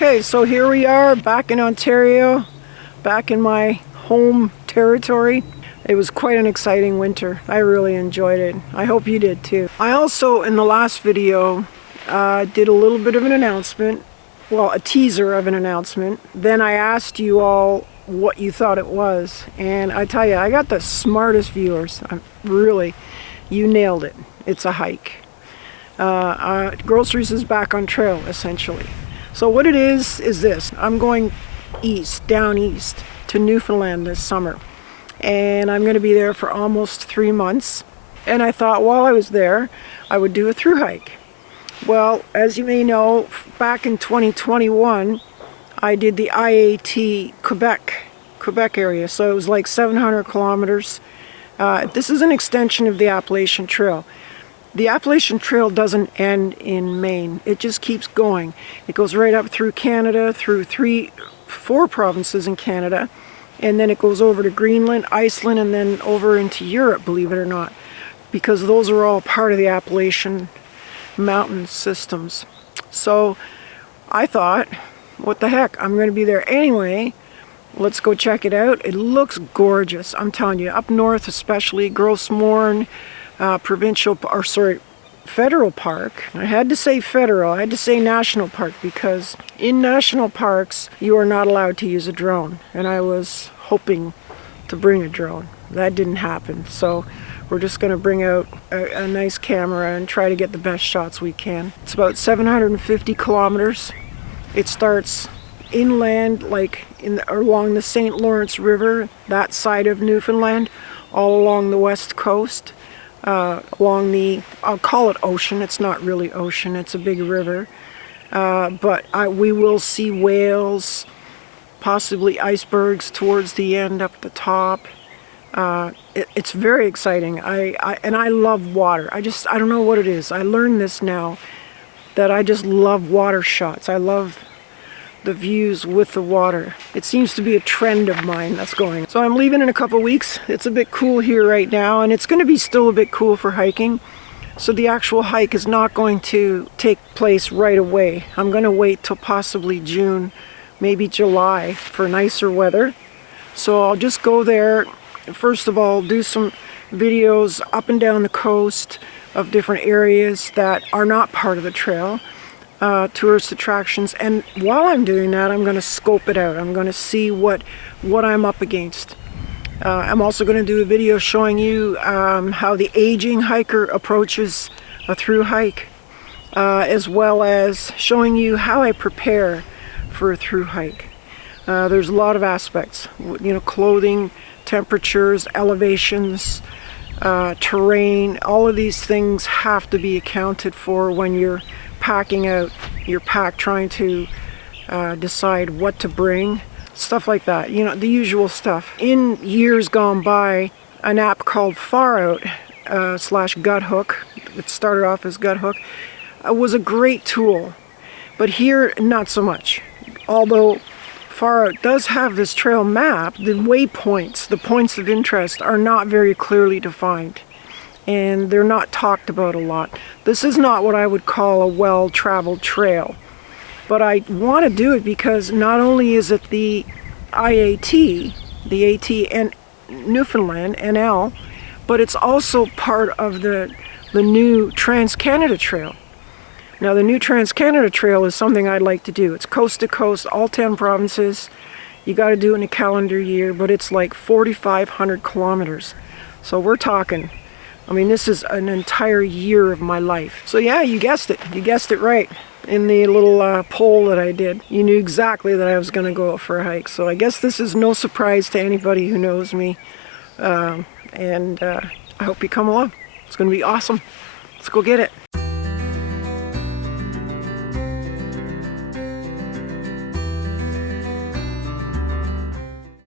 Okay, so here we are back in Ontario, back in my home territory. It was quite an exciting winter. I really enjoyed it. I hope you did too. I also, in the last video, did a little bit of an announcement, well, a teaser of an announcement. Then I asked you all what you thought it was, and I tell you, I got the smartest viewers. Really, you nailed it. It's a hike. Groceries is back on trail, essentially. So what it is this. I'm going east, down east, to Newfoundland this summer. And I'm going to be there for almost 3 months. And I thought while I was there, I would do a through hike. Well, as you may know, back in 2021, I did the IAT Quebec area. So it was like 700 kilometers. This is an extension of the Appalachian Trail. The Appalachian Trail doesn't end in Maine. It just keeps going. It goes right up through Canada, through 4 provinces in Canada, and then it goes over to Greenland, Iceland, and then over into Europe, believe it or not, because those are all part of the Appalachian mountain systems. So I thought, what the heck, I'm going to be there anyway. Let's go check it out. It looks gorgeous. I'm telling you, up north especially, Gross Mourne, federal park. I had to say federal, I had to say national park, because in national parks you are not allowed to use a drone, and I was hoping to bring a drone. That didn't happen, so we're just going to bring out a nice camera and try to get the best shots we can. It's about 750 kilometers. It starts inland, like along the St. Lawrence River, that side of Newfoundland, all along the west coast. Along the, I'll call it ocean, it's not really ocean, it's a big river, but we will see whales, possibly icebergs towards the end up the top. It's very exciting. And I love water. I don't know what it is. I learned this now, that I just love water shots. I love the views with the water. It seems to be a trend of mine that's going. So I'm leaving in a couple weeks. It's a bit cool here right now, and it's going to be still a bit cool for hiking. So the actual hike is not going to take place right away. I'm going to wait till possibly June, maybe July, for nicer weather. So I'll just go there, first of all, do some videos up and down the coast of different areas that are not part of the trail. Tourist attractions, and while I'm doing that, I'm going to scope it out. I'm going to see what I'm up against. I'm also going to do a video showing you how the aging hiker approaches a through hike, as well as showing you how I prepare for a through hike. There's a lot of aspects, clothing, temperatures, elevations, terrain. All of these things have to be accounted for when you're packing out your pack, trying to decide what to bring, stuff like that, the usual stuff. In years gone by, an app called Far Out / Guthook, it started off as Guthook, was a great tool, but here not so much. Although Far Out does have this trail map, the waypoints, the points of interest, are not very clearly defined, and they're not talked about a lot. This is not what I would call a well-traveled trail, but I want to do it because not only is it the IAT, the AT and Newfoundland, NL, but it's also part of the new Trans-Canada Trail. Now the new Trans-Canada Trail is something I'd like to do. It's coast to coast, all 10 provinces. You got to do it in a calendar year, but it's like 4,500 kilometers. So we're talking, this is an entire year of my life. So yeah, you guessed it. You guessed it right. In the little poll that I did, you knew exactly that I was going to go out for a hike. So I guess this is no surprise to anybody who knows me. I hope you come along. It's going to be awesome. Let's go get it.